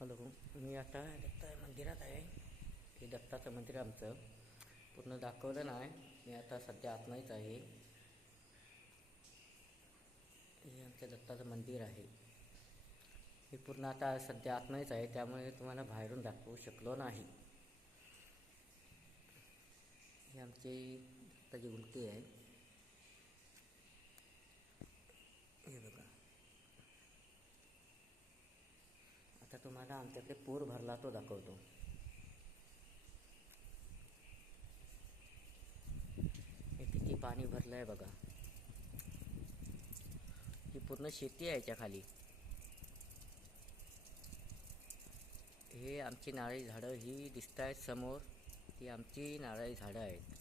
Hello मी आता दत्त मंदिरात आहे. हे दत्ताचं मंदिर आमचं. पूर्ण दाखवलं नाही. मी आता सध्या आतमध्येच आहे. हे आमचं दत्ताचं मंदिर आहे. मी पूर्ण आता सध्या आतमध्येच आहे. त्यामुळे तुम्हाला बाहेरून दाखवू शकलो नाही. ही आमची दत्ताची उलटी आहे. आता तुम्हाला आमच्याकडे पूर भरला तो दाखवतो. हे किती पाणी भरलं आहे बघा. ही पूर्ण शेती आहे याच्या खाली. हे आमची नारळी झाडं ही दिसत आहेत समोर. ही आमची नारळी झाडं आहेत.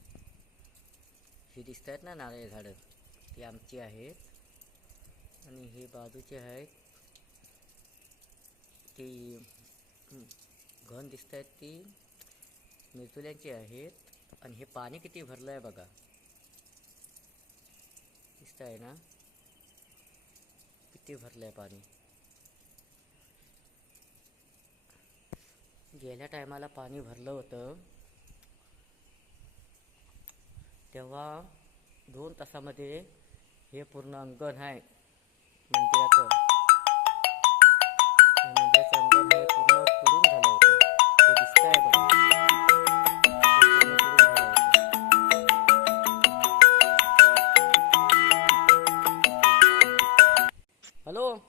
ही दिसत आहेत ना नारळी झाडं. ती आमची आहेत. आणि हे बाजूचे आहेत ती घन दिसत आहेत ती मिरचुल्यांची आहेत. आणि हे पाणी किती भरलं आहे बघा. दिसत आहे ना? किती भरलं आहे पाणी. गेल्या टायमाला पाणी भरलं होतं. तेव्हा दोन तासामध्ये हे पूर्ण अंगण आहे मंदिराचं. Hello?